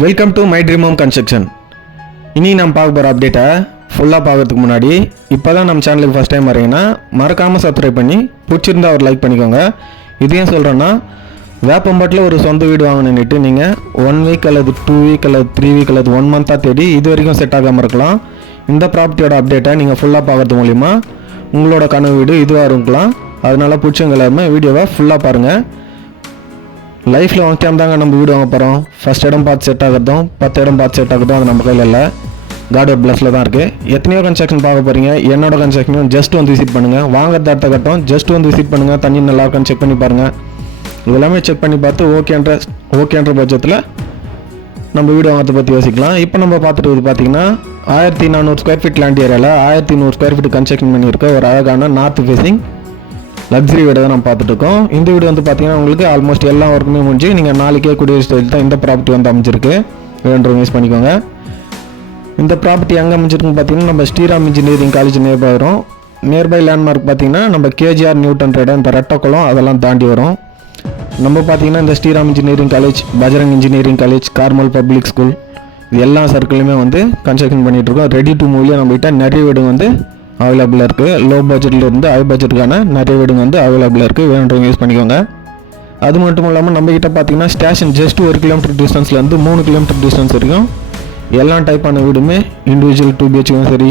Welcome to my dream home construction. இனி நம்ம பார்க்க போகிற அப்டேட்டை ஃபுல்லாக பார்க்கறதுக்கு முன்னாடி இப்போ தான் நம்ம சேனலுக்கு ஃபஸ்ட் டைம் வரீங்கன்னா மறக்காமல் சப்ஸ்கிரைப் பண்ணி பிடிச்சிருந்தா ஒரு லைக் பண்ணிக்கோங்க. இதையும் சொல்கிறேன்னா வேப்பம்பட்டில் ஒரு சொந்த வீடு வாங்கணுன்னுட்டு நீங்கள் 1 வீக் அல்லது 2 வீக் அல்லது 3 வீக் அல்லது 1 மந்த்தாக தேடி இது வரைக்கும் செட் ஆகாமல் இருக்கலாம். இந்த ப்ராப்பர்ட்டியோட அப்டேட்டை நீங்கள் ஃபுல்லாக பார்க்கறது மூலிமா உங்களோட கனவு வீடு இதுவாக இருக்கலாம். அதனால் பிடிச்சவங்க எல்லாருமே வீடியோவை ஃபுல்லாக பாருங்கள். லைஃப்பில் ஒன் டைம் தாங்க நம்ம வீடு வாங்க போகிறோம். ஃபஸ்ட் இடம் பார்த்து செட் ஆகிறதும் 10 இடம் பார்த்து செட் ஆகிறதும் அது நம்ம கையில் இல்லை, காடோட பிளஸில் தான் இருக்குது. எத்தனையோ கன்ஸ்ட்ரக்ஷன் பார்க்க போகிறீங்க. என்னோட கன்ஸ்ட்ரக்ஷனும் ஜஸ்ட் வந்து விசிட் பண்ணுங்கள். வாங்குறது அடுத்த கட்டம் ஜஸ்ட் வந்து விசிட் பண்ணுங்கள். தண்ணி நல்லா இருக்கான்னு செக் பண்ணி பாருங்கள். இதெல்லாமே செக் பண்ணி பார்த்து ஓகேன்ற பட்சத்தில் நம்ம வீடு வாங்கிறத பற்றி யோசிக்கலாம். இப்போ நம்ம பார்த்துட்டு பார்த்தீங்கன்னா 1400 ஸ்கொயர் ஃபீட் லேண்ட் ஏரியாவில் 1100 ஸ்கொயர் ஃபீட் கன்ஸ்ட்ரக்ஷன் பண்ணியிருக்க ஒரு அழகான நார்த் ஃபேஸிங் லக்ஸரி வீடு தான் நம்ம பார்த்துட்ருக்கோம். இந்த வீடு வந்து பார்த்தீங்கன்னா உங்களுக்கு ஆல்மோஸ்ட் எல்லா ஒர்க்குமே முடிஞ்சு நீங்கள் நாளைக்கே கூடிய ஸ்டைல் தான் இந்த ப்ராப்பர்ட்டி வந்து அமைஞ்சிருக்கு. வேணுன்றவங்க யூஸ் பண்ணிக்கோங்க. இந்த ப்ராப்பர்ட்டி எங்கே அமைஞ்சிருக்குன்னு பார்த்தீங்கன்னா நம்ம ஸ்ரீராம் இன்ஜினியரிங் காலேஜ் நியர்பை வரும். நியர்பை லேண்ட்மார்க் பார்த்தீங்கன்னா நம்ம கேஜிஆர் நியூட்டன் இடம், இந்த ரெட்டக்குளம் அதெல்லாம் தாண்டி வரும். நம்ம பார்த்தீங்கன்னா இந்த Sriram engineering college, Bajrang engineering college, Carmel public school இது எல்லா சர்க்கிளுமே வந்து கன்ஸ்ட்ரக்ஷன் பண்ணிகிட்ருக்கோம். ரெடி டு மூவ்லேயே நம்மகிட்ட நிறைய வீடு வந்து அவைலபிளாக இருக்குது. லோ பட்ஜெட்லேருந்து ஹை பட்ஜெட்டுக்கான நிறைய வீடுங்க வந்து அவைலபிளாக இருக்குது. வேணுன்றவங்க யூஸ் பண்ணிக்கோங்க. அது மட்டும் இல்லாமல் நம்மகிட்ட பார்த்தீங்கன்னா ஸ்டேஷன் ஜஸ்ட் 1 கிலோமீட்டர் டிஸ்டன்ஸ்லேருந்து 3 கிலோமீட்டர் டிஸ்டன்ஸ் வரைக்கும் எல்லா டைப்பான வீடுமே இண்டிவிஜுவல் 2 BHK சரி,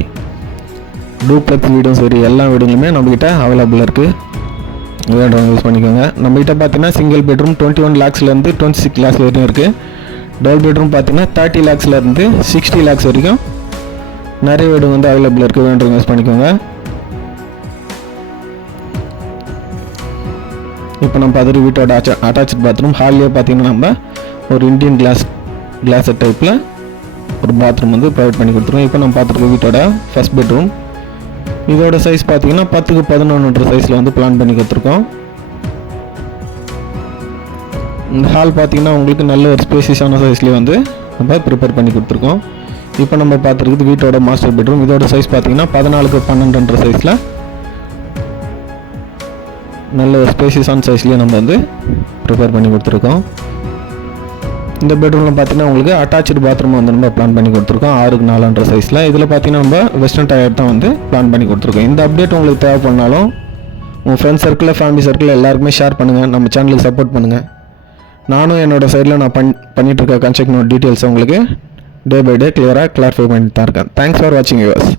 டூப்ளெக்ஸ் வீடும் சரி, எல்லா வீடுங்களுமே நம்மகிட்ட அவைலபிளாக இருக்குது. வேணுன்றவங்க யூஸ் பண்ணிக்கோங்க. நம்மகிட்ட பார்த்தீங்கன்னா சிங்கிள் பெட்ரூம் 21 lakhsலேருந்து 26 lakhs வரைக்கும் இருக்குது. டபுள் பெட்ரூம் பார்த்தீங்கன்னா 30 lakhsலேருந்து 60 lakhs வரைக்கும் நிறைய வீடு வந்து அவைலபிள் இருக்குது. வேணுன்றவங்க யூஸ் பண்ணிக்கோங்க. இப்போ நம்ம பார்த்துட்டு வீட்டோட அட்டாச் பாத்ரூம் ஹால்லேயே பார்த்தீங்கன்னா நம்ம ஒரு இந்தியன் கிளாஸ் டைப்பில் ஒரு பாத்ரூம் வந்து ப்ரொவைட் பண்ணி கொடுத்துருவோம். இப்போ நம்ம பார்த்துருக்க வீட்டோட ஃபர்ஸ்ட் பெட்ரூம் இதோட சைஸ் பார்த்தீங்கன்னா 10x11 சைஸில் வந்து பிளான் பண்ணி கொடுத்துருக்கோம். இந்த ஹால் பார்த்தீங்கன்னா உங்களுக்கு நல்ல ஒரு ஸ்பேசியஸான சைஸ்லேயே வந்து நம்ம ப்ரிப்பேர் பண்ணி கொடுத்துருக்கோம். இப்போ நம்ம பார்த்துருக்குது வீட்டோட மாஸ்டர் பெட்ரூம். இதோட சைஸ் பார்த்தீங்கன்னா 14x12 சைஸில் நல்ல ஒரு ஸ்பேசியஸான சைஸ்லேயே நம்ம வந்து ப்ரிப்பேர் பண்ணி கொடுத்துருக்கோம். இந்த பெட்ரூமில் பார்த்தீங்கன்னா உங்களுக்கு அட்டாச்சு பாத்ரூம் வந்து நம்ம பிளான் பண்ணி கொடுத்துருக்கோம் 6x4 சைஸில். இதில் பார்த்தீங்கன்னா நம்ம வெஸ்டர்ன் டாய்லெட் தான் வந்து பிளான் பண்ணி கொடுத்துருக்கோம். இந்த அப்டேட் உங்களுக்கு தேவைப்படனாலும் உங்கள் ஃப்ரெண்ட்ஸ் சர்க்கிளில், ஃபேமிலி சர்க்கிளில் எல்லாருக்குமே ஷேர் பண்ணுங்கள். நம்ம சேனலுக்கு சப்போர்ட் பண்ணுங்கள். நானும் என்னோடய சைடில் நான் பண்ணிகிட்ருக்க கன்ஸ்ட்ரக்ஷனோட டீட்டெயில்ஸ் உங்களுக்கு டே பை டே கிளியராக கிளாரிஃபை பண்ணிட்டு தான் இருக்கேன். தேங்க்ஸ் ஃபார் வாட்சிங் யூவர்ஸ்.